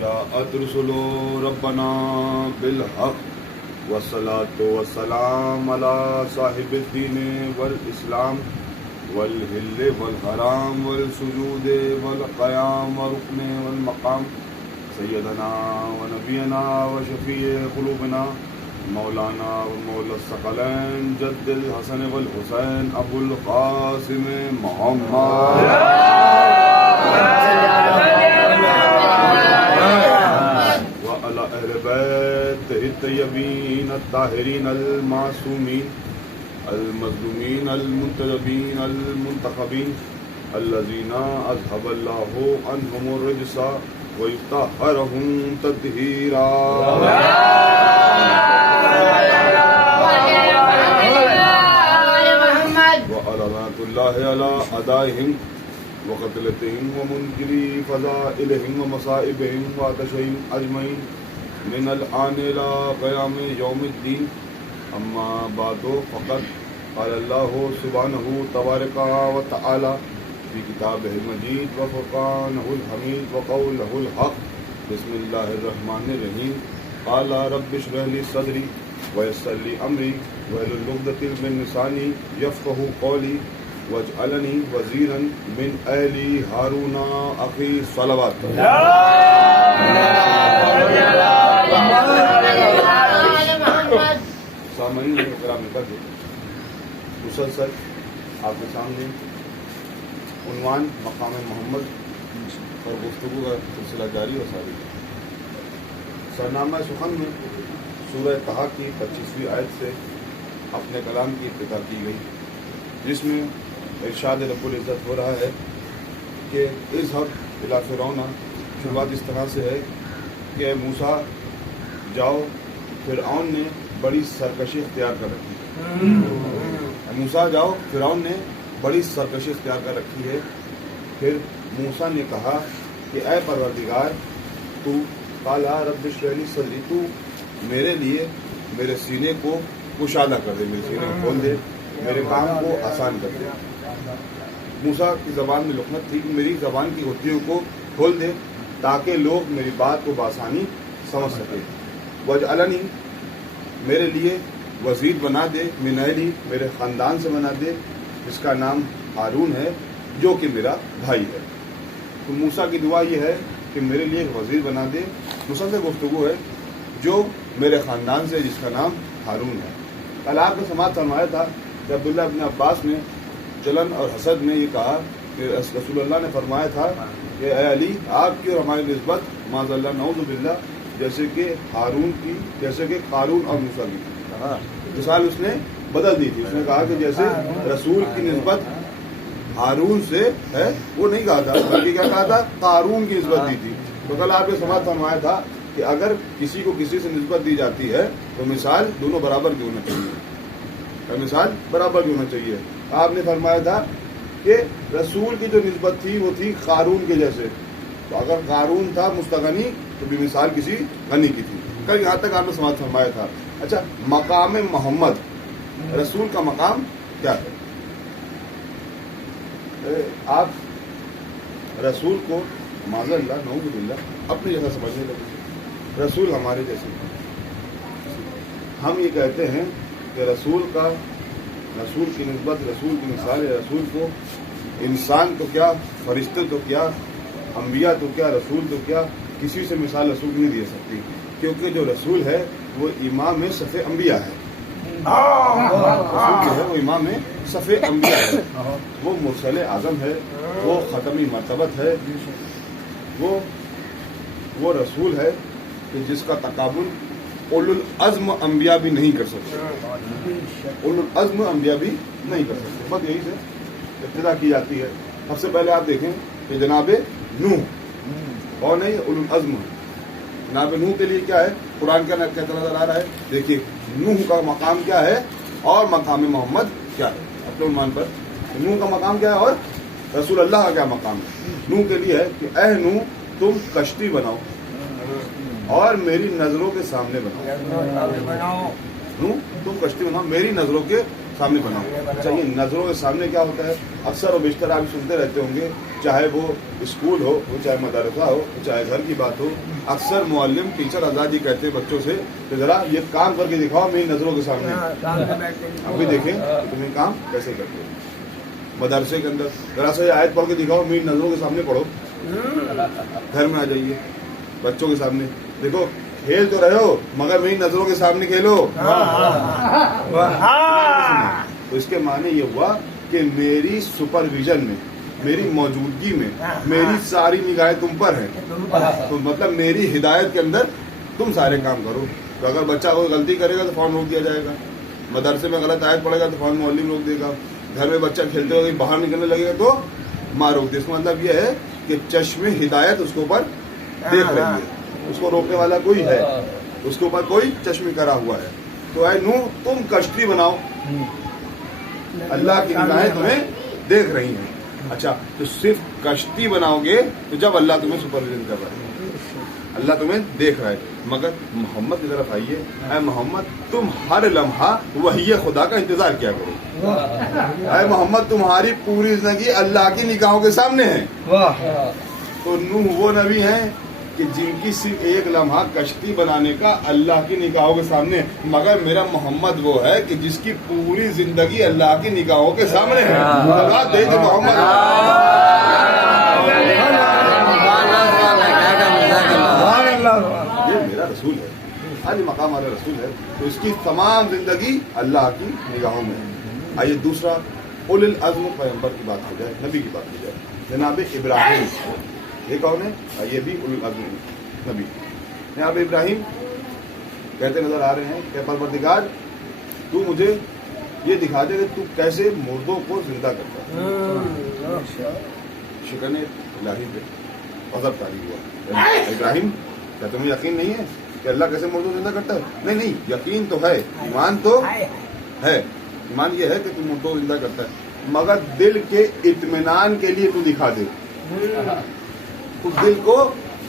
جاءت رسل ربنا بالحق والصلاة والسلام على صاحب الدين والإسلام والحل والحرام والسجود والقيام والركن والمقام سيدنا ونبينا وشفيع قلوبنا مولانا ومولى الثقلين جد الحسن والحسين أبو القاسم محمد وعلى أهل بيته الطيبين الطاهرين المعصومين المظلومين المنتجبين المنتخبين الذين أذهب الله عنهم الرجس ويطهرهم تطهيرا وعلى رحمة الله على أعدائهم وقتلتهم ومنكري فضائلهم ومصائبهم وعطشهم أجمعين من الآن إلى قيام يوم الدين. أما بعد فقد قال الله سبحانه تبارك وتعالى في كتابه المجيد وفرقانه الحميد وقوله الحق. بسم الله الرحمن الرحيم. قال رب اشرح لي صدري ويسر لي أمري واحلل عقدة من لساني يفقهوا قولي واجعلني وزيرا من أهلي هارون أخي صلوات. سامعین کرام قدر مسلسل آپ کے سامنے عنوان مقام محمد اور گفتگو کا سلسلہ جاری و ساری. سرنامہ سخن میں سورہ طہ کی 25ویں آیت سے اپنے کلام کی ابتدا کی گئی، جس میں ارشاد رب العزت ہو رہا ہے کہ اذهب الی فرعون. شروعات اس طرح سے ہے کہ موسیٰ جاؤ، فرعون نے بڑی سرکشی اختیار کر رکھی ہے. موسیٰ جاؤ، فرعون نے بڑی سرکشی اختیار کر رکھی ہے. پھر موسیٰ نے کہا کہ اے پروردگار، تو قالا رب اشرح لی صدری، تو میرے لیے میرے سینے کو کشادہ کر دے، میرے سینے کو کھول دے، میرے کام کو آسان کر دے. موسیٰ کی زبان میں لقمت تھی کہ میری زبان کی گھٹیوں کو کھول دے تاکہ لوگ میری بات کو بآسانی سمجھ سکے. وجعلنی، میرے لیے وزیر بنا دے، من اہلی، میرے خاندان سے بنا دے، جس کا نام ہارون ہے جو کہ میرا بھائی ہے. تو موسیٰ کی دعا یہ ہے کہ میرے لیے ایک وزیر بنا دے. مسلسل گفتگو ہے جو میرے خاندان سے، جس کا نام ہارون ہے. کل آپ نے سماعت فرمایا تھا کہ عبداللہ ابن عباس نے جلن اور حسد میں یہ کہا کہ رسول اللہ نے فرمایا تھا کہ اے علی، آپ کی اور ہماری نسبت معاذ اللہ نعوذ باللہ جیسے کہ ہارون کی، جیسے کہ قارون اور موسیٰ کی مثال اس نے بدل دی تھی. اس نے کہا کہ جیسے رسول کی نسبت ہارون سے ہے، وہ نہیں کہا تھا بلکہ کیا کہا تھا، قارون کی نسبت دی تھی. تو کل آپ نے سماعت فرمایا تھا کہ اگر کسی کو کسی سے نسبت دی جاتی ہے تو مثال دونوں برابر کی ہونا چاہیے، مثال برابر کی ہونا چاہیے. آپ نے فرمایا تھا کہ رسول کی جو نسبت تھی وہ تھی قارون کے جیسے. تو اگر قارون تھا مستغنی تو بھی مثال کسی غنی کی تھی. کل یہاں تک آپ نے سماعت فرمایا تھا. اچھا، مقام محمد، رسول کا مقام کیا ہے؟ آپ رسول کو معاذ اللہ نعوذ باللہ اپنی جگہ سمجھنے لگے. رسول ہمارے جیسے، ہم یہ کہتے ہیں کہ رسول کی نسبت، رسول کی مثال ہے. رسول کو انسان تو کیا، فرشتے تو کیا، انبیاء تو کیا، رسول تو کیا، کسی سے مثال رسول نہیں دے سکتی، کیونکہ جو رسول ہے وہ امام صف انبیاء ہے. رسول جو ہے وہ امام صف انبیاء ہے، وہ مرسل اعظم ہے، وہ ختمی مرتبت ہے، وہ رسول ہے کہ جس کا تقابل اولو العزم انبیاء بھی نہیں کر سکتے. اولو العزم انبیاء بھی نہیں کر سکتے. بس یہی سے ابتدا کی جاتی ہے. سب سے پہلے آپ دیکھیں کہ جناب نوح اور نہیں اولو العزم. جناب نوح کے لیے کیا ہے، قرآن کا کہتا نظر آ رہا ہے. دیکھیے نوح کا مقام کیا ہے اور مقام محمد کیا ہے. اپنے عنوان پر نوح کا مقام کیا ہے اور رسول اللہ کا کیا مقام ہے. نوح کے لیے ہے کہ اے نوح، تم کشتی بناؤ اور میری نظروں کے سامنے بناؤ. تم کشتی بناؤ، میری نظروں کے سامنے بناؤ. اچھا، یہ نظروں کے سامنے کیا ہوتا ہے؟ اکثر و بیشتر آپ سنتے رہتے ہوں گے چاہے وہ اسکول ہو, چاہے مدرسہ ہو, چاہے گھر کی بات ہو, اکثر معلم ٹیچر آزادی کہتے ہیں بچوں سے کہ ذرا یہ کام کر کے دکھاؤ میری نظروں کے سامنے. اب بھی دیکھیں تم یہ کام کیسے کرتے ہو. مدرسے کے اندر ذرا سا یہ آیت پڑھ کے دکھاؤ میری نظروں کے سامنے پڑھو. گھر میں آ جائیے بچوں کے سامنے, دیکھو کھیل تو رہے ہو مگر میری نظروں کے سامنے کھیلو. تو اس کے معنی یہ ہوا کہ میری سپرویژن میں, میری موجودگی میں میری ساری نگاہیں تم پر ہیں. تو مطلب میری ہدایت کے اندر تم سارے کام کرو. تو اگر بچہ کوئی غلطی کرے گا تو فوراً روک دیا جائے گا. مدرسے میں غلط آیت پڑے گا تو فوراً معلم روک دے گا. گھر میں بچہ کھیلتے ہوئے باہر نکلنے لگے گا تو ماں روک دے. اس کا مطلب یہ ہے کہ چشم ہدایت اس کے اوپر دیکھ رہی ہے, اس کو روکنے والا کوئی ہے, اس کے اوپر کوئی چشم کرا ہوا ہے. تو اے نوح تم کشتی بناؤ, اللہ کی نگاہیں تمہیں دیکھ رہی ہیں. اچھا تو صرف کشتی بناؤ گے تو جب اللہ تمہیں سپرویژن کر رہا ہے, اللہ تمہیں دیکھ رہا ہے. مگر محمد کی طرف آئیے, اے محمد تم ہر لمحہ وحی خدا کا انتظار کیا کرو. اے محمد تمہاری پوری زندگی اللہ کی نگاہوں کے سامنے ہے. تو نوح وہ نبی ہیں کہ جن کی صرف ایک لمحہ کشتی بنانے کا اللہ کی نگاہوں کے سامنے, مگر میرا محمد وہ ہے کہ جس کی پوری زندگی اللہ کی نگاہوں کے سامنے ہے. اللہ دے کہ محمد یہ میرا رسول ہے, عالی مقام والا رسول ہے, تو اس کی تمام زندگی اللہ کی نگاہوں میں ہے. آئیے دوسرا اولو العزم پیغمبر کی بات ہو جائے, نبی کی بات ہو جائے. جناب ابراہیم یہ کون ہے؟ یہ بھی اولو العزم نبی. جناب ابراہیم کہتے نظر آ رہے ہیں کہ پروردگار تو مجھے یہ دکھا دے کہ تو کیسے مردوں کو زندہ کرتا ہے. شکن الہی پہ غضب طاری ہوا. ابراہیم کیا تمہیں یقین نہیں ہے کہ اللہ کیسے مردوں کو زندہ کرتا ہے؟ نہیں یقین تو ہے, ایمان تو ہے. ایمان یہ ہے کہ تم مردوں کو زندہ کرتا ہے, مگر دل کے اطمینان کے لیے تو دکھا دے, تو دل کو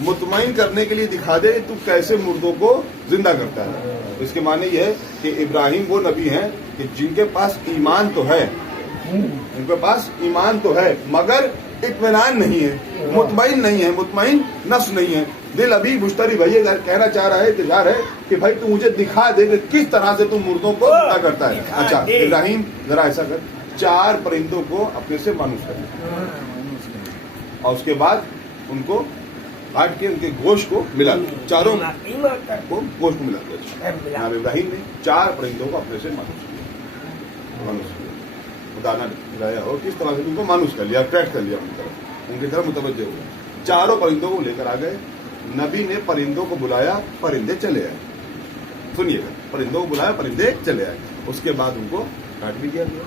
مطمئن کرنے کے لیے دکھا دے تو کیسے مردوں کو زندہ کرتا ہے. اس کے معنی یہ ہے کہ ابراہیم وہ نبی ہیں کہ جن کے پاس ایمان تو ہے, ان کے پاس ایمان تو ہے مگر اطمینان نہیں ہے, مطمئن نہیں ہے, مطمئن نفس نہیں ہے. دل ابھی مشتری بھائی کہنا چاہ رہا ہے, انتظار ہے کہ بھائی تو مجھے دکھا دے کہ کس طرح سے تم مردوں کو زندہ کرتا ہے. اچھا ابراہیم ذرا ایسا کر, 4 پرندوں کو اپنے سے مانوس کر اور اس کے بعد ان کو کاٹ کے ان کے گوشت کو ملا دیا, چاروں کو گوشت کو ملا دیا. جناب ابراہیم نے 4 پرندوں کو اپنے سے مانوس کیا, دانا لایا اور کس طرح سے ان کو مانوس کر لیا, اٹریکٹ کر لیا, ان کی طرف متوجہ ہو گئے. 4 پرندوں کو لے کر آ گئے. نبی نے پرندوں کو بلایا, پرندے چلے آئے. سنیے گا, پرندوں کو بلایا, پرندے چلے آئے. اس کے بعد ان کو کاٹ بھی دیا گیا,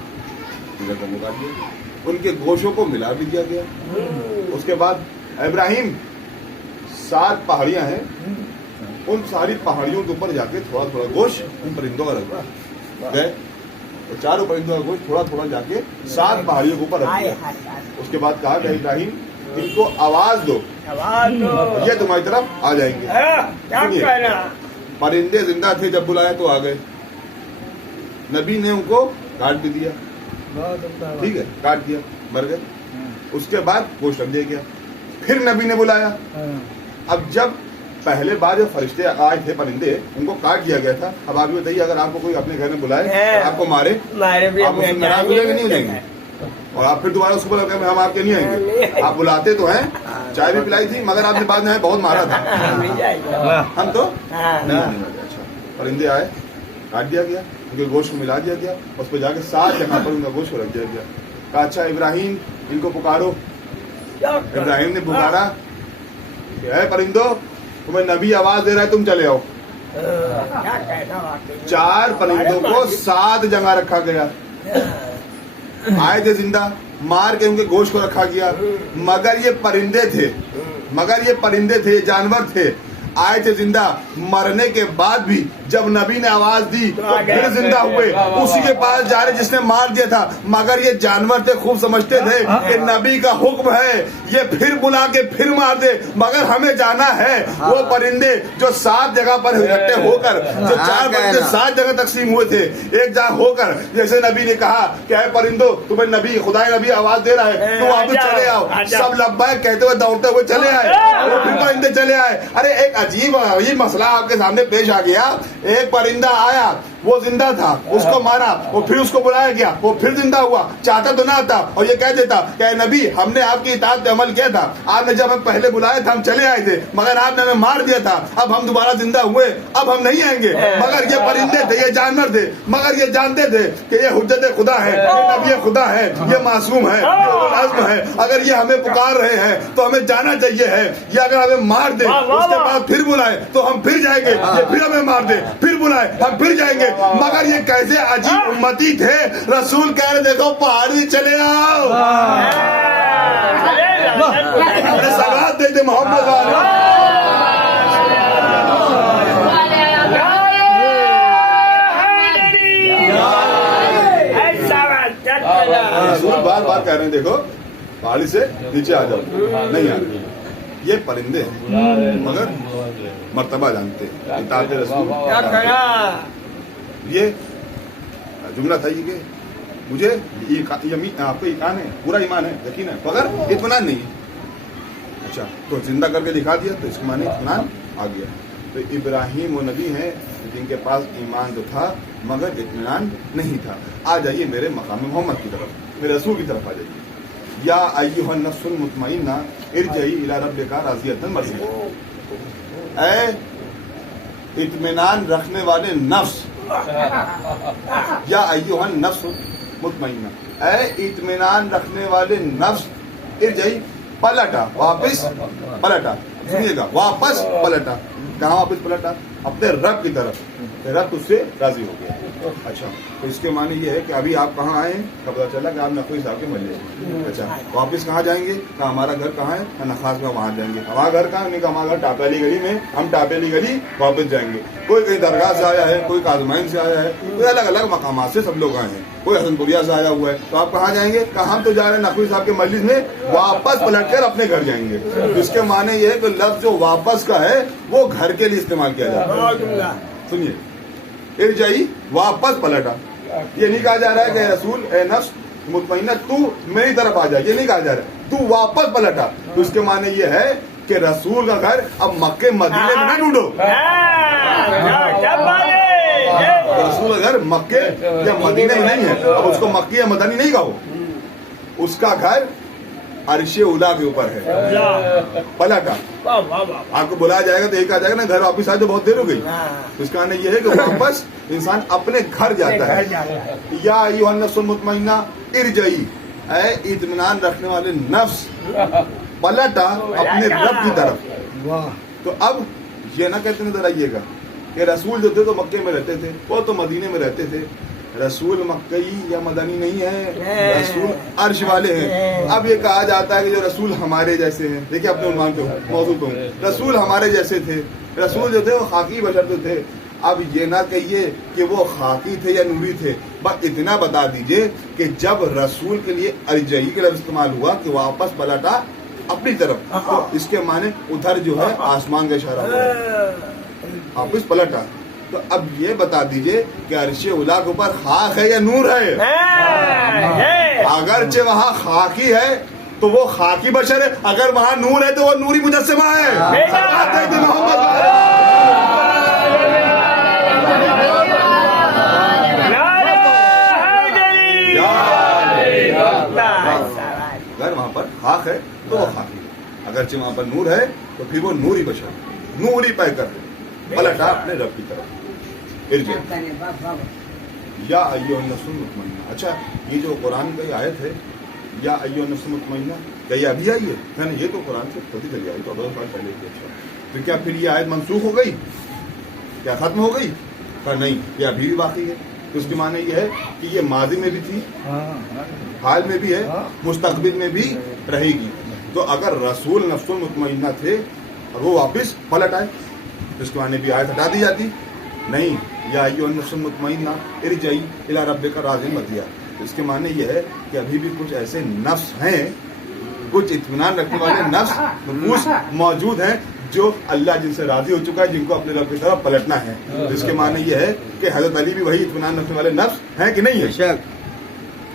گردن کاٹ دیا گیا, ان کے گوشوں کو ملا بھی دیا گیا. اس کے بعد ابراہیم 7 پہاڑیاں ہیں, ان ساری پہاڑیوں کے اوپر جا کے تھوڑا تھوڑا گوشت ان پرندوں کا رکھا گئے. 4 پرندوں کا گوشت تھوڑا تھوڑا جا کے 7 پہاڑیوں کے اوپر رکھ دیا. اس کے بعد کہا کہ ابراہیم ان کو آواز دو, یہ تمہاری طرف آ جائیں گے. پرندے زندہ تھے, جب بلایا تو آ گئے. نبی نے ان کو کاٹ بھی دیا, ٹھیک ہے, کاٹ دیا, مر گئے. اس کے بعد گوشت رکھ دیا گیا. پھر نبی نے بلایا. اب جب پہلے بار جو فرشتے آئے تھے پرندے, ان کو کاٹ دیا گیا تھا. اب آپ یہ بتائیے اگر آپ کو کوئی اپنے گھر میں بلائے, آپ کو مارے, آپ اس میں ناراض ہو جائیں گے, نہیں ہو جائیں گے, اور آپ پھر دوبارہ اس کو بلا ہم آپ کے نہیں آئیں گے. آپ بلاتے تو ہیں, چائے بھی پلائی تھی, مگر آپ نے بعد میں بہت مارا تھا, ہم تو نہیں. اچھا پرندے آئے, کاٹ دیا گیا, ان کے گوشت کو ملا دیا گیا, اس پہ جا کے 7 جگہ پر ان کا گوشت کو رکھ دیا گیا. کہا اچھا ابراہیم ان کو پکارو. ابراہیم نے پکارا کہ اے پرندو, تمہیں نبی آواز دے رہا ہے, تم چلے آؤ. 4 پرندوں کو 7 جگہ رکھا گیا. آئے تھے زندہ, مار کے ان کے گوشت کو رکھا گیا, مگر یہ پرندے تھے, یہ جانور تھے. آئے تھے زندہ, مرنے کے بعد بھی جب نبی نے آواز دی تو پھر زندہ ہوئے. اسی کے پاس جا رہے جس نے مار دیا تھا, مگر یہ جانور تھے, خوب سمجھتے تھے کہ نبی کا حکم ہے یہ پھر بلا کے پھر مار دے, مگر ہمیں جانا ہے. وہ پرندے جو 7 جگہ پر اکٹھے ہو کر, جو 4 پرندے 7 جگہ تقسیم ہوئے تھے, ایک جگہ ہو کر, جیسے نبی نے کہا کہ اے پرندو تمہیں نبی, خدا نبی آواز دے رہا ہے, تو واپس چلے آؤ. سب لبیک کہتے ہوئے دوڑتے ہوئے چلے آئے, وہ پھر پرندے چلے آئے. ارے ایک عجیب مسئلہ آپ کے سامنے پیش آ گیا. ایک پرندہ آیا, وہ زندہ تھا, اس کو مارا, وہ پھر اس کو بلایا گیا, وہ پھر زندہ ہوا. چاہتا تو نہ آتا اور یہ کہہ دیتا کہ اے نبی ہم نے آپ کی اطاعت پہ عمل کیا تھا, آپ نے جب ہم پہلے بلایا تھا ہم چلے آئے تھے, مگر آپ نے ہمیں مار دیا تھا, اب ہم دوبارہ زندہ ہوئے, اب ہم نہیں آئیں گے. مگر یہ پرندے تھے, یہ جانور تھے, مگر یہ جانتے تھے کہ یہ حجت خدا ہے, یہ نبی خدا ہے, یہ معصوم ہے, یہ عزم ہے. اگر یہ ہمیں پکار رہے ہیں تو ہمیں جانا چاہیے ہے. یہ اگر ہمیں مار دے اس کے بعد پھر بلائے تو ہم پھر جائیں گے, یہ پھر ہمیں مار دے پھر بلائے ہم پھر جائیں گے. مگر یہ کیسے عجیب امتی تھے, رسول کہہ رہے دیکھو پہاڑی چلے آؤ. ارے سلام دے دے محمد والے. رسول بار بار کہہ رہے ہیں دیکھو پہاڑی سے نیچے آ جاؤ, نہیں آ رہے. یہ پرندے ہیں مگر مرتبہ جانتے ہیں, اطاعت رسول. یہ جملہ تھا یہ کہ مجھے آپ کو ایمان ہے, پورا ایمان ہے, یقین ہے, مگر اطمینان نہیں ہے. اچھا تو زندہ کر کے دکھا دیا تو اس کے معنی اطمینان آ گیا. تو ابراہیم وہ نبی ہیں جن کے پاس ایمان تو تھا مگر اطمینان نہیں تھا. آ جائیے میرے مقام محمد کی طرف, میرے رسول کی طرف آ جائیے. یا ایھا النفس المطمئنہ ارجعی الی ربک راضیۃ مرضیہ. اے اطمینان رکھنے والے نفس, یا ایھا النفس مطمئنہ, اے اطمینان رکھنے والے نفس, ارجعی پلٹا, واپس پلٹا. سنیے گا, واپس پلٹا. کہاں واپس پلٹا؟ اپنے رب کی طرف. رب اس سے راضی ہو گیا. اچھا تو اس کے معنی یہ ہے کہ ابھی آپ کہاں آئے ہیں, کب پتا چلا کہ آپ نقوی صاحب کے محلے ہیں. اچھا واپس کہاں جائیں گے, کہ ہمارا گھر کہاں ہے, نخاس میں وہاں جائیں گے. ہمارا گھر کہاں ہے, ہمارا گھر ٹاپے والی گلی میں, ہم ٹاپے والی گلی واپس جائیں گے. کوئی کہیں درگاہ سے آیا ہے, کوئی کاظمین سے آیا ہے, کوئی الگ الگ مقامات سے سب لوگ آئے ہیں, کوئی حسن پوریا سے آیا ہوا ہے. تو آپ کہاں جائیں گے, کہ ہم تو جا رہے ہیں نقوی صاحب کے مجلس میں, واپس پلٹ کر اپنے گھر جائیں گے. اس کے معنی یہ ہے کہ لفظ جو واپس کا ہے وہ گھر کے لیے استعمال کیا جاتا ہے. سنیے, ارجعی واپس پلٹا. یہ نہیں کہا جا رہا ہے کہ رسول اے نفس مطمئنہ تو میری طرف آ جائے, یہ نہیں کہا جا رہا ہے, تو واپس پلٹا. تو اس کے معنی یہ ہے کہ رسول کا گھر اب مکے مدینے میں نہ ڈھونڈو. رسول کا گھر مکے یا مدینے میں نہیں ہے, اب اس کو مکی یا مدنی نہیں کہو, اس کا گھر عرش اولا کے اوپر ہے. پلٹا, آپ کو بلایا جائے گا تو ایک آ جائے گا نا, گھر واپس آئے تو بہت دیر ہو گئی. اس کا معنی یہ ہے کہ واپس انسان اپنے گھر جاتا ہے. یا ایھا النفس المطمئنہ ارجعی, اے اطمینان رکھنے والے نفس, پلٹا اپنے رب کی طرف. تو اب یہ نہ کہتے نظر آئیے گا کہ رسول جو تھے تو مکے میں رہتے تھے, وہ تو مدینے میں رہتے تھے. رسول مکئی یا مدنی نہیں ہے, رسول عرش والے ہیں. اب یہ کہا جاتا ہے کہ جو رسول ہمارے جیسے ہیں, دیکھیں اپنے عنوان پہ موضوع پہ ہوں, رسول ہمارے جیسے تھے. رسول جو تھے وہ خاکی بشر تو تھے. اب یہ نہ کہیے کہ وہ خاکی تھے یا نوری تھے, بس اتنا بتا دیجئے کہ جب رسول کے لیے ارجعی کا لفظ استعمال ہوا کہ واپس پلٹا اپنی طرف, تو اس کے معنی ادھر جو ہے آسمان کا اشارہ ہوا, واپس پلٹا. تو اب یہ بتا دیجئے کہ عرش اولا کے اوپر خاک ہے یا نور ہے. اگرچہ وہاں خاکی ہے تو وہ خاکی بشر ہے, اگر وہاں نور ہے تو وہ نوری مجسمہ ہے. اگر وہاں پر خاک ہے تو وہ خاکی ہے, اگرچہ وہاں پر نور ہے تو پھر وہ نوری بشر, نوری پیکر ہے. پلٹا اپنے رب کی طرف. یا ایھا النفس المطمئنہ. اچھا یہ جو قرآن کی آیت ہے یا ایھا النفس المطمئنہ, کیا یہ ابھی آئی ہے؟ یہ تو قرآن سے پتہ چلی آئی, تو اب سال پہلے کی. اچھا تو کیا پھر یہ آیت منسوخ ہو گئی, کیا ختم ہو گئی؟ نہیں, یہ ابھی بھی باقی ہے. تو اس کے معنی یہ ہے کہ یہ ماضی میں بھی تھی, حال میں بھی ہے, مستقبل میں بھی رہے گی. تو اگر رسول نفس المطمئنہ تھے اور وہ واپس پلٹ آئے इसके आने भी आयत हटा दी जाती नहीं, या अय्युहन नफ्सुल मुतमइन्ना इरजिई इला रब्बिका राज़ियतन मर्दिया। इसके माने ये है कि अभी भी कुछ ऐसे नफ्स हैं, कुछ इत्मीनान रखने वाले नफ्स नफूस मौजूद हैं जो अल्लाह जिनसे राजी हो चुका है, जिनको अपने रब की तरफ पलटना है। इसके माने ये है कि हजरत अली भी वही इत्मीनान रखने वाले नफ्स हैं कि नहीं है।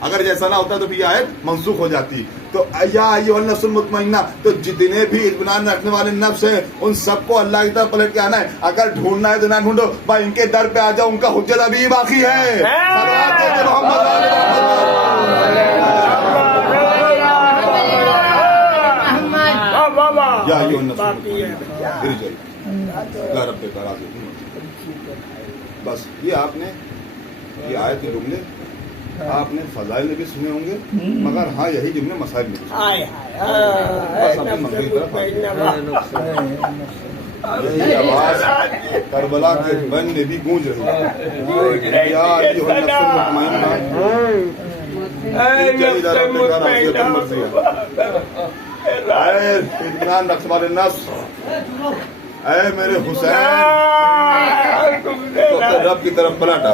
अगर जैसा ना होता तो भी आयत मंसूख हो जाती। तो या अय्युहन नफ्सुल मुतमइन्ना, तो जितने भी इत्मीनान रखने वाले नफ्स हैं उन सबको अल्लाह की तरफ पलट के आना है। अगर ढूंढना है तो ना ढूंढो, भाई इनके दर पे आ जाओ, उनका हुज्जत अभी बाकी है। या अय्युहन नफ्सुल इरजिई इला रब्बिका राज़ियतन मर्दिया। बस ये आपने ये आयत के जुमले आपने फजाइल में भी सुने होंगे, मगर हाँ यही जुमले मसाइल में भी यही आवाज करबला के बन में भी गूंज रही है। या अय्युहन नफ्सुल मुतमइन्ना इत्मीनान रखने वाले नफ्स, ऐ मेरे हुसैन तो अपने रब की तरफ पलटा।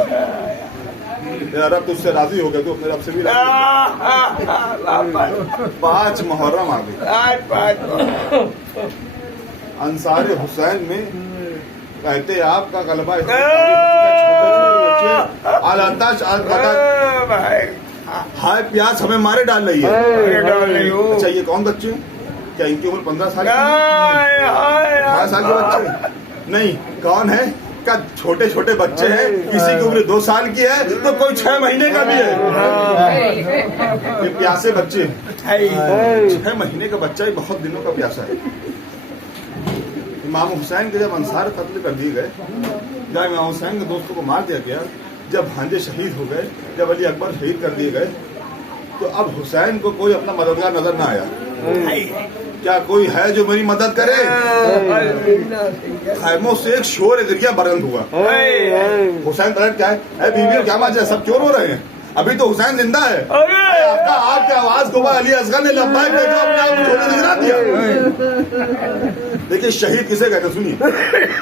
तेरा रब तुझसे राजी हो गया, तू अपने रब से भी राजी। 5 मुहर्रम आ गई। अंसार हुसैन में कहते आपका गलबा हाय प्यास हमें मारे डाल रही है। अच्छा ये कौन बच्चे हैं? क्या इनकी उम्र 15 साल की? 18 साल के बच्चे नहीं, कौन है? का छोटे छोटे बच्चे हैं, किसी की उम्र 2 साल की है तो कोई 6 महीने का भी है। ये प्यासे बच्चे, 6 महीने का बच्चा ही बहुत दिनों का प्यासा है। इमाम हुसैन के जब अंसार कत्ल कर दिए गए, जब इमाम हुसैन के दोस्तों को मार दिया गया, जब भांजे शहीद हो गए, जब अली अकबर शहीद कर दिए गए, तो अब हुसैन को कोई अपना मददगार नजर ना आया। क्या कोई है जो मेरी मदद करे? खैमों से एक शोर गिरिया बुलंद हुआ। हुसैन पलट क्या है बीबी क्या बात है, सब क्यों रो रहे हैं? अभी तो हुसैन जिंदा है। आपका आपकी आवाज को अली असगर ने लब्बाइक कहकर अपने आप को छोड़ने गिरा दिया। देखिए शहीद किसे कहते हैं, सुनिए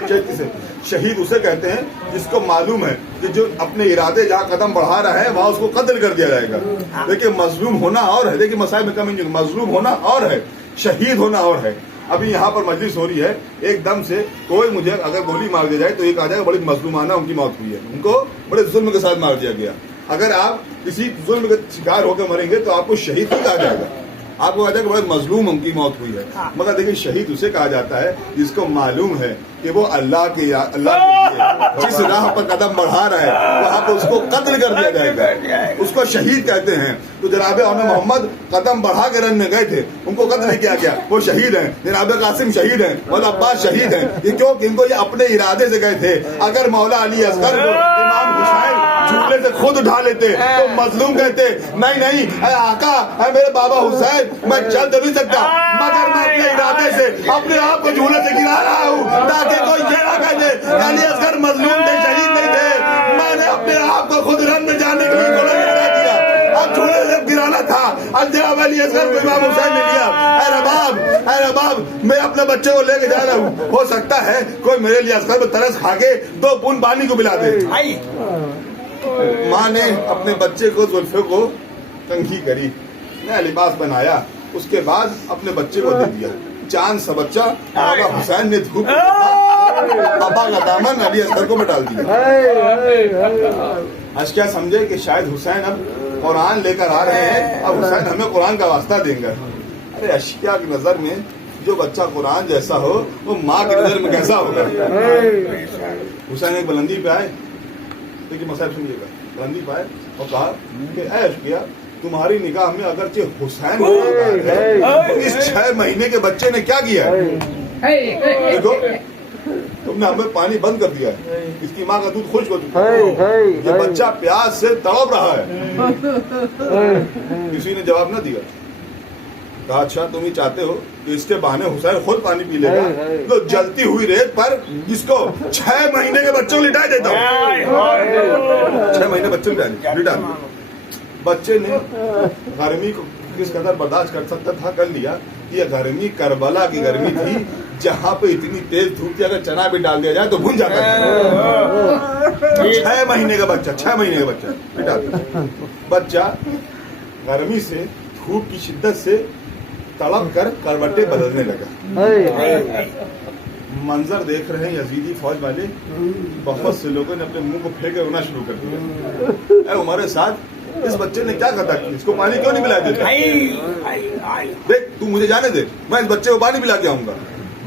शहीद किसे? शहीद उसे कहते हैं जिसको मालूम है कि जो अपने इरादे जहाँ कदम बढ़ा रहा है वहां उसको कत्ल कर दिया जाएगा। देखिए मजलूम होना और है, देखिए मसाइब में कमी, मजलूम होना और है, शहीद होना और है। अभी यहाँ पर मजलिस हो रही है, एकदम से कोई मुझे अगर गोली मार दी जाए तो एक आ जाएगा बड़ी मजलूमाना उनकी मौत हुई है, उनको बड़े जुल्म के साथ मार दिया गया। अगर आप किसी जुल्म के शिकार होकर मरेंगे तो आपको शहीद ही कहा जाएगा, आपको कहा जाएगा बड़े मजलूम उनकी मौत हुई है। मगर देखिए शहीद उसे कहा जाता है जिसको मालूम है कि वो अल्लाह के लिए जिस राह पर कदम बढ़ा रहा है वहां पर उसको कत्ल कर दिया जाएगा, उसको शहीद कहते हैं। तो जनाब मोहम्मद कदम बढ़ा के रन में गए थे, उनको कत्ल नहीं किया गया, वो शहीद हैं। जनाब कासिम शहीद हैं, मौला अब्बास शहीद हैं। ये क्यों? इनको ये अपने इरादे से गए थे। अगर मौला अली असगर को इमाम हुसैन झूले से खुद उठा लेते तो मजलूम कहते नहीं नहीं आका है मेरे बाबा हुसैन, मैं चल तो नहीं सकता, मगर मैं अपने इरादे से अपने आप को झूले से गिरा रहा हूँ ताकि कोई ये ना कह दे अली असगर मजलूम थे, शहीद नहीं थे। मैंने अपने आप को खुद रन में जाने के लिए थोड़ा गिरा दिया, अब झूले से गिराना था। जनाब अली असगर को इमाम हुसैन ने लिया। अरे रबाब मैं अपने बच्चे को लेके जा रहा हूँ, हो सकता है कोई मेरे लिए असगर में तरस खा के 2 बूंद पानी को पिला दे। माँ ने अपने बच्चे को जुल्फे को कंघी करी, नया लिबास बनाया, उसके बाद अपने बच्चे को दे दिया। चांद सा बच्चा बाबा हुसैन ने धूप बाबा का दामन अली असगर को में डाल दिया। आज क्या समझे कि शायद हुसैन अब कुरान लेकर आ रहे हैं, अब हुसैन हमें कुरान का वास्ता देंगे। अरे अशिया की नजर में जो बच्चा कुरान जैसा हो वो माँ की नजर में कैसा होगा? हुसैन एक बुलंदी पे आए, देखिए मसाइब सुनिएगा, बुलंदी पे आए और कहा कि ऐश किया तुम्हारी निगाह में अगरचे हुसैन है तो इस 6 महीने के बच्चे ने क्या किया है? देखो तुमने हमें पानी बंद कर दिया है, इसकी माँ का दूध खुश्क हो चुका है, ये बच्चा प्यास से तड़प रहा है। किसी ने जवाब न दिया। कहा अच्छा तुम ही चाहते हो कि इसके बहाने हुसैन खुद पानी पी लेगा, तो जलती हुई रेत पर जिसको 6 महीने के बच्चों को लिटा देता हूँ। 6 महीने बच्चों लिटा दिया। बच्चे ने गर्मी को किस कदर बर्दाश्त कर सकता था कर लिया। ये गर्मी करबला की गर्मी थी, जहाँ पे इतनी तेज धूप थी, अगर चना भी डाल दिया जाए तो भुन जाता है। 6 महीने का बच्चा, 6 महीने का बच्चा बेटा, बच्चा गर्मी से, धूप की शिद्दत से तड़प कर करवटें बदलने लगा। मंजर देख रहे हैं यजीदी फौज वाले, बहुत से लोगों ने अपने मुंह को फेंक रोना शुरू कर दिया। हमारे साथ इस बच्चे ने क्या खता की, इसको पानी क्यों नहीं पिला देता? देख तू मुझे जाने दे, मैं इस बच्चे को पानी पिला के आऊंगा।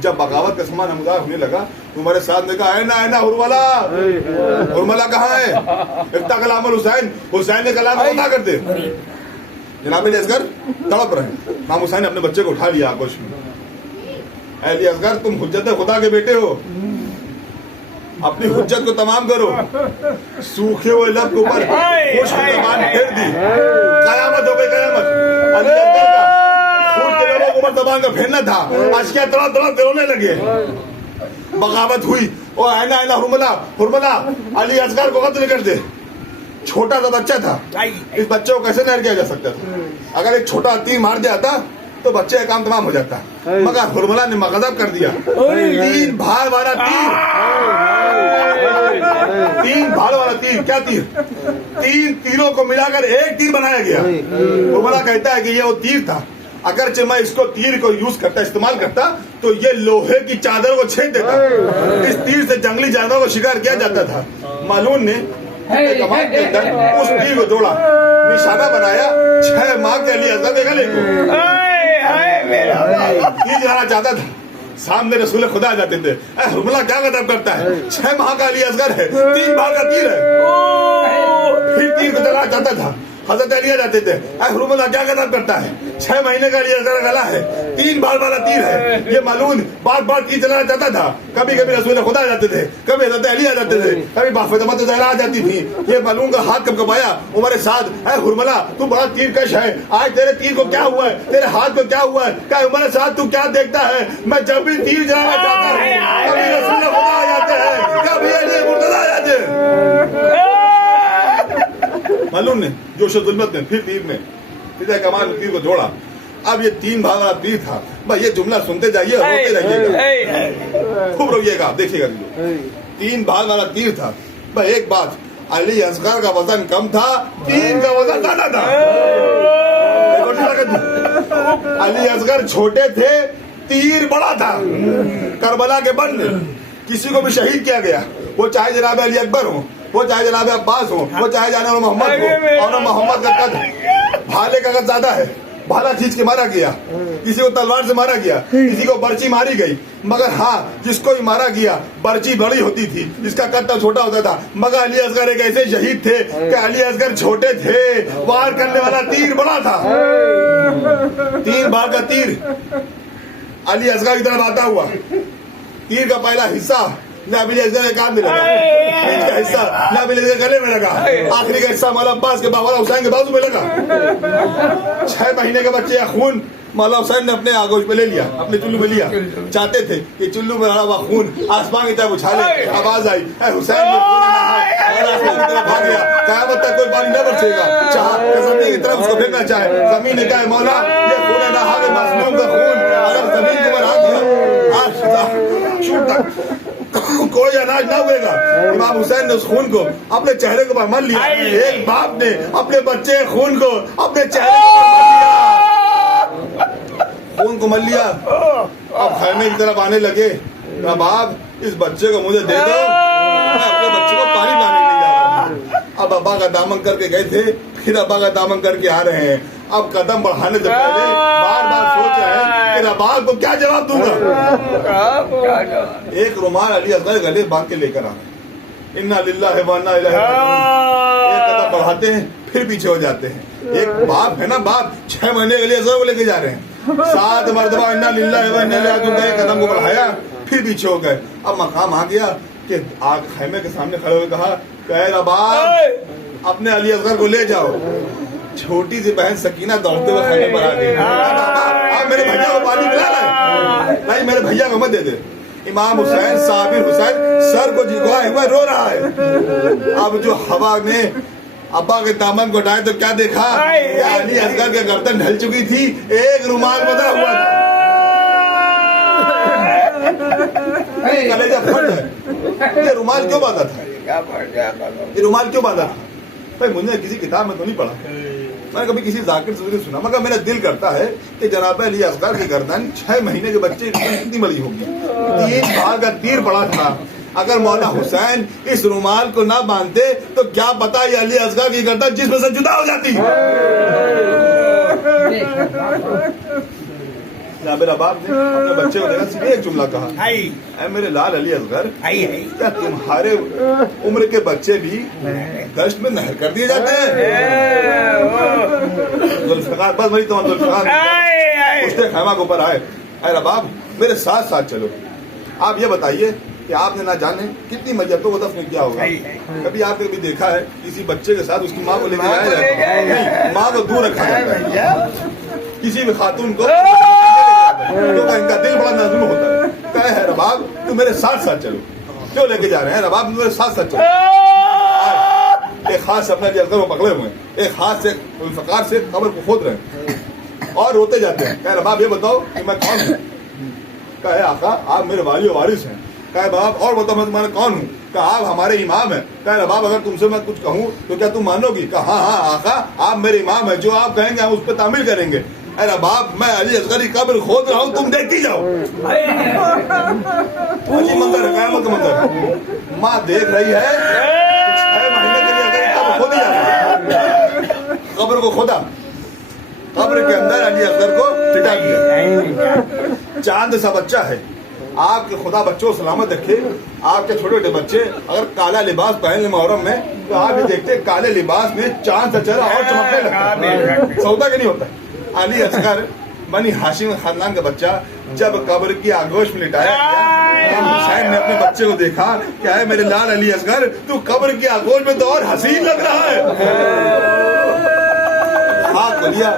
जब बगावत का समान नमदार होने लगा तो हमारे साथ ने कहा, है ना हुरमला, हुरमला कहाँ है? इफ्ता कलाम हुसैन, हुसैन ने कलाम अदा कर दे। जनाब असगर तड़प रहे, इमाम हुसैन ने अपने बच्चे को उठा लिया आगोश में। अली असगर, तुम हुज्जत खुदा के बेटे हो, अपनी हुज्जत को तमाम करो। सूखे हुए लब के ऊपर खुश्क ज़बान फेर दी, कयामत हो गई, कयामत। अली असगर का फूट के लबों के ऊपर ज़बान का फेरना था, अश्किया तड़प तड़प रोने लगे। बगावत हुई, ओ है ना हुरमला, अली असगर को कत्ल कर दे। छोटा सा बच्चा था, इस बच्चे को कैसे नहर किया जा सकता था? अगर एक छोटा तीर मार दिया था तो बच्चे का काम तमाम हो जाता, मगर हुरमला ने मगजब कर दिया। 3 भाल वाला तीर, 3 भाल वाला तीर, क्या तीर? 3 तीरों को मिलाकर एक तीर बनाया गया। हुरमला कहता है कि ये वो तीर था, अगर मैं इसको तीर को यूज करता, इस्तेमाल करता तो ये लोहे की चादर को छेद देता। इस तीर से जंगली जानवरों को शिकार किया जाता था। मालून ने कमान के अंदर उस तीर को जोड़ा, निशाना बनाया। 6 माह के अली असगर के गले को तीर जलाना चाहता था। सामने रसूल खुदा आ जाते थे, हुरमला क्या गजब करता है, 6 माह का अली असगर है, 3 भाग का तीर है। फिर तीर को जलाना चाहता था, हजरत अली आ जाते थे, हुरमला क्या गजब करता है, 6 महीने का अली असगर गला है, 3 भाग वाला तीर है। ये मालूम बार बार तीर चलाना चाहता था। कभी कभी रसूल खुदा आ जाते थे, कभी हजरत अली आ जाते थे, कभी फातिमा ज़हरा आ जाती थी। ये मालूम का हाथ कब आया उमर साद, हुरमला तू बड़ा तीर कश है, आज तेरे तीर को क्या हुआ है, तेरे हाथ को क्या हुआ है? क्या उमर साद तू क्या देखता है? मैं जब भी तीर चलाना चाहता हूँ, कभी रसूल खुदा आ जाते हैं, कभी अली मुर्तज़ा आ जाते हैं। मालूम ने जोश जुल्मत में फिर तीर में फिर कमान तीर को जोड़ा। अब ये 3 भाग वाला तीर था। भाई ये जुमला सुनते जाइए और रोते रहिएगा, खूब रोइएगा, देखिएगा। 3 भाग वाला तीर था। भाई एक बात, अली असगर का वजन कम था, तीर का वजन ज्यादा था। अली असगर छोटे थे, तीर बड़ा था। करबला के बन में किसी को भी शहीद किया गया, वो चाहे जनाब अली अकबर हो, वो चाहे जनाब अब्बास हो, वो चाहे जाने मोहम्मद हो, और मोहम्मद का कद भाले का कद ज्यादा है, भाला खींच के मारा गया, किसी को तलवार से मारा गया, किसी को बर्ची मारी गई। मगर हाँ, जिसको भी मारा गया बर्ची बड़ी होती थी, जिसका कद तब छोटा होता था। मगर अली असगर एक ऐसे शहीद थे कि अली असगर छोटे थे, वार करने वाला तीर बड़ा था। 3 भाग का तीर अली असगर की तरफ आता हुआ, तीर का पहला हिस्सा नाबिल असगर के कान में लगा, इसका हिस्सा नाबिल असगर के गले में लगा, आखिरी का हिस्सा मौला अब्बास के मौला हुसैन के बाजू में लगा। 6 महीने के बच्चे का खून मौला हुसैन ने अपने आगोश में ले लिया, अपने चुल्लू में लिया। चाहते थे कि चुल्लू में भरा हुआ खून आसमान की तरफ उछाले। आवाज आई, हुसैन ने और आसमान की तरफ भाग गया। क़यामत तक कोई पानी न बरसेगा। चाह जमीन की तरफ उसको फेंकना चाहे, जमीन ने कहा, मौला ये खून है ना, हावे मासूम का खून, अगर जमीन को बना दिया आज कोई अनाज ना हुएगा। इमाम हुसैन ने उस खून को अपने चेहरे के ऊपर मल लिया। एक बाप ने अपने बच्चे खून को अपने चेहरे के ऊपर मल लिया, खून को मल लिया। अब खैमे की तरफ आने लगे, बाप इस बच्चे को मुझे दे दो, मैं अपने बच्चे को पानी लाने ले जा रहा हूँ। अब अब्बा का दामन करके गए थे, फिर अब्बा का दामन करके आ रहे हैं। अब कदम बढ़ाने से पहले बार बार सोच रहे हैं कि रबाब को क्या जवाब दूंगा। एक रुमाल अली असगर गले बांध के लेकर आ रहे, इन्ना लिल्लाहि व इन्ना इलैहि राजिऊन। एक कदम बढ़ाते हैं, फिर पीछे हो जाते हैं। एक बाप है ना, बाप 6 महीने के लिए असगर को लेके जा रहे हैं। 7 मरतबा इन्ना लिल्लाहि व इन्ना इलैहि राजिऊन, एक कदम को बढ़ाया, फिर पीछे हो गए। अब मकाम आ गया कि आग खैमे के सामने खड़े हुए कहा, रबाब अपने अली असगर को ले जाओ। छोटी सी बहन सकीना दौड़ते हुए खैमे पर आ गई, आप मेरे भैया को पानी पिला रहे, नहीं मेरे भैया को मत दे दे। इमाम हुसैन साबिर हुसैन सर को झुकाए हुए रो रहा है। अब जो हवा ने अब्बा के दामन को उठाया तो क्या देखा, अली असगर के गर्दन ढल चुकी थी, एक रुमाल बंधा हुआ था। कलेजा फट जाए। ये रुमाल क्यों बांधा था? ये रुमाल क्यों बांधा था भाई? मुझे किसी किताब में तो नहीं पढ़ा, मैंने कभी किसी जाकिर से नहीं सुना, मगर मेरा दिल करता है कि जनाब अली असगर की गर्दन 6 महीने के बच्चे कितनी बड़ी होगी, 3 भाग का तीर पड़ा था। अगर मौला हुसैन इस रुमाल को ना बांधते तो क्या पता ये अली असगर की गर्दन जिसमें से जुदा हो जाती। जाबिर अहबाब ने अपने बच्चे को देखा, सिर्फ एक जुमला कहा, ऐ मेरे लाल अली असगर, क्या तुम्हारे उम्र के बच्चे भी दश्त में नहर कर दिए जाते हैं? जुल्फिकार बस वही तो जुल्फिकार उसने खैमा के ऊपर आए, ऐ रबाब मेरे साथ साथ चलो। आप ये बताइए कि आपने ना जाने कितनी मैयतों को दफन किया होगा। कभी आपने कभी देखा है किसी बच्चे के साथ उसकी माँ को लेकर आया जाता है? माँ को दूर रखा जाता है। किसी भी खातून को तो इनका दिल बड़ा नाजुक होता है, कहे रबाब तुम मेरे साथ साथ चलो। क्यों लेके जा रहे हैं? रबाब मेरे साथ साथ चलो। एक हाथ से अपने जलकर वो पकड़े हुए हैं, एक हाथ से जुल्फिकार से कब्र को खोद रहे हैं और रोते जाते हैं। कहे रबाब ये बताओ कि मैं कौन हूँ? कहे आका आप मेरे वाली वारिस हैं। कहे बाप और बताओ मैं तुम्हारा कौन हूँ? कहा आप हमारे इमाम हैं। कहे बाप अगर तुमसे मैं कुछ कहूँ तो क्या तुम मानोगी? कहा हाँ आका आप मेरे इमाम हैं, जो आप कहेंगे हम उस पर तामील करेंगे। अरे बाप मैं अली असगर की कब्र खोद रहा हूँ, तुम देखती जाओ। अली मंजर है, कयामत का मंजर। माँ देख रही है 6 महीने के लिए अगर कब्र खोदी जा रही है, कब्र को खोदा, कब्र के अंदर अली असगर को पिटा दिया। चांद सा बच्चा है, आपके खुदा बच्चों को सलामत रखे। आपके छोटे छोटे बच्चे अगर काला लिबास पहन ले मुहर्रम में, तो आप भी देखते काले लिबास में चांद सा चेहरा और चमकने लगता है। सौदा के नहीं होता। अली असगर बनी हाशिम खानदान का बच्चा जब कब्र की आगोश में लिटाया गया, हुसैन ने अपने बच्चे को देखा, क्या है मेरे लाल अली असगर तू कब्र की आगोश में तो और हसीन लग रहा है। खाक को लिया,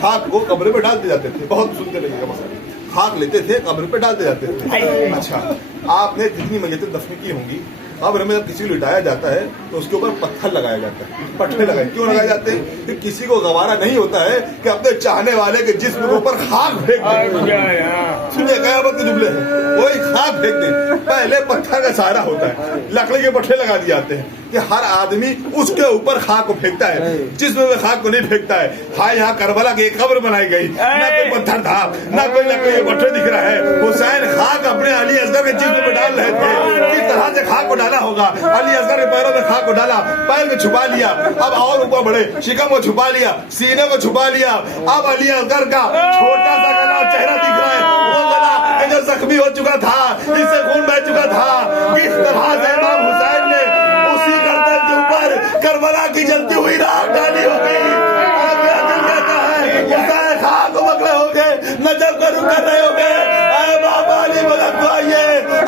खाक को कब्र पे डालते जाते थे। बहुत सुनते लगेगा मसला, खाक लेते थे कब्र पे डालते जाते थे। अच्छा आपने जितनी मैयतें दफन की होंगी, कब्र में जब किसी को लिटाया जाता है तो उसके ऊपर पत्थर लगाया जाता है, पट्टे लगाए। क्यों लगाए जाते हैं? कि किसी को गवारा नहीं होता है कि अपने चाहने वाले के जिस्म के ऊपर खाक फेंक दे। सुनिए कयामत के जुमले हैं, वही खाक फेंक दे। पहले पत्थर का सहारा होता है, लकड़ी के पट्टे लगा दिए जाते हैं कि हर आदमी उसके ऊपर खाक को फेंकता है, जिसमें वह खाक को नहीं फेंकता है। हाय यहाँ करबला की एक कब्र बनाई गई, ना कोई पत्थर था, ना कोई लकड़ी के पट्टे दिख रहा है। हुसैन खाक अपने अली असगर के जिस्म पे डाल रहे थे। किस तरह से खाक को डाला होगा? अली असगर के पैरों में खाक को डाला, पैर में छुपा लिया, अब और ऊपर बढ़े, शिकम को छुपा लिया, सीने को छुपा लिया। अब अली असगर का छोटा सा गला चेहरा दिख रहा है, वो गला जो जख्मी हो चुका था, जिससे खून बह चुका था। किस तरह से इमाम हुसैन ने उसी गर्दन के ऊपर करबला की जलती हुई राख डाली होगी। हुसैन खाक को पकड़े होंगे, नजर करूं कर रहे होंगे, बाबा अली मदद तो आइए,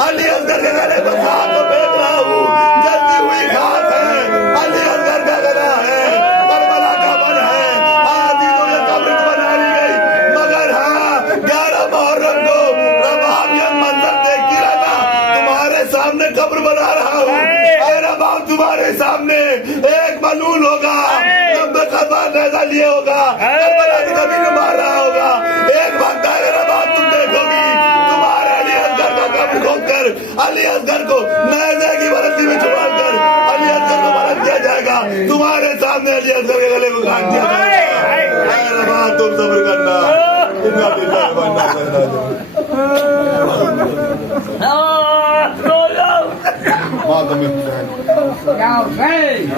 अली असगर के गले पर खाक को फेंक रहा हूँ, जलती हुई खाक है, अली असगर का गला है, करबला का बन है। आदि तो ये कब्र बना ली गई, मगर हाँ 11 मुहर्रम को रबाबियत मंजर देखती रहना, तुम्हारे सामने कब्र बना रहा हूँ। रबाब तुम्हारे सामने एक मलूल होगा, लंबे खरबान नैजा लिए होगा, करबला की जमीन में मार रहा होगा। एक वक्त आएगा रबाब तुम देखोगी, तुम्हारे अली असगर का कब्र खोदकर अली असगर को नैजे की बरसी में छुपा कर अली असगर को मरद किया जाएगा। तुम्हारे सामने अली असगर के गले को काट दिया जाएगा। रबाब तुम सब्र करना। माँ